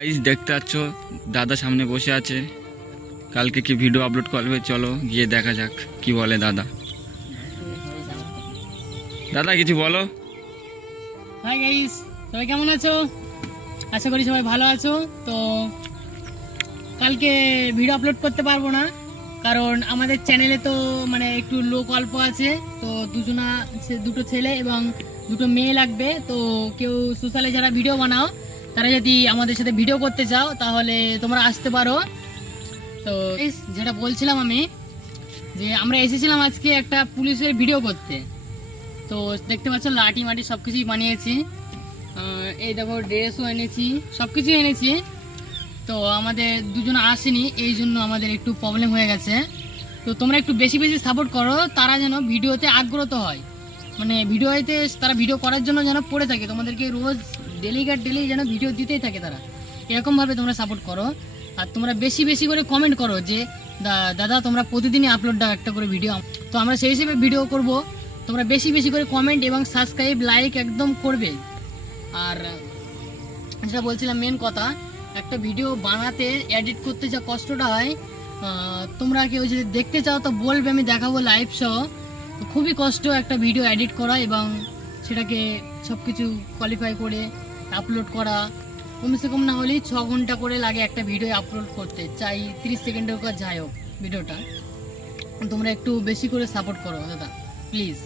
Guys দেখতে পাচ্ছ দাদা সামনে বসে আছে, কালকে কি ভিডিও আপলোড করবে, চলো গিয়ে দেখা যাক কি বলে দাদা। দাদা কিছু বলো। হাই গাইস, সবাই কেমন আছো? আশা করি সবাই ভালো আছো। তো কালকে ভিডিও আপলোড করতে পারবো না, কারণ আমাদের চ্যানেলে তো মানে একটু লোক অল্প আছে। তো দুটো ছেলে এবং দুটো মেয়ে লাগবে। তো কেউ সোশ্যালে যারা ভিডিও বানাও তারা যদি আমাদের সাথে ভিডিও করতে চাও তাহলে তোমরা আসতে পারো। তো যেটা বলছিলাম আমি, যে আমরা এসেছিলাম আজকে একটা পুলিশের ভিডিও করতে। তো দেখতে পাচ্ছ লাঠি মাটি সব কিছুই বানিয়েছি, এই দেখো ড্রেসও এনেছি, সব কিছুই এনেছি। তো আমাদের দুজন আসেনি, এই জন্য আমাদের একটু প্রবলেম হয়ে গেছে। তো তোমরা একটু বেশি বেশি সাপোর্ট করো, তারা যেন ভিডিওতে আগ্রহ হয়, মানে ভিডিওতে তারা ভিডিও করার জন্য যেন পড়ে থাকে, তোমাদেরকে রোজ ডেলি যেন ভিডিও দিতেই থাকে তারা। এরকমভাবে তোমরা সাপোর্ট করো। আর তোমরা বেশি বেশি করে কমেন্ট করো যে দাদা তোমরা প্রতিদিনই আপলোড দাও একটা করে ভিডিও, তো আমরা সেই হিসেবে ভিডিও করব। তোমরা বেশি বেশি করে কমেন্ট এবং সাবস্ক্রাইব লাইক একদম করবে। আর যেটা বলছিলাম মেন কথা, একটা ভিডিও বানাতে এডিট করতে যা কষ্টটা হয়, তোমরা কেউ যদি দেখতে চাও তো বলবে, আমি দেখাবো লাইভ সহ। খুবই কষ্ট একটা ভিডিও এডিট করা এবং সেটাকে সব কিছু কোয়ালিফাই করে আপলোড করা। কমসে কম না হলেই 6 ঘন্টা করে লাগে একটা ভিডিও আপলোড করতে, চাই 30 সেকেন্ডের উপর যাই হোক ভিডিওটা। তোমরা একটু বেশি করে সাপোর্ট করো দাদা, প্লিজ।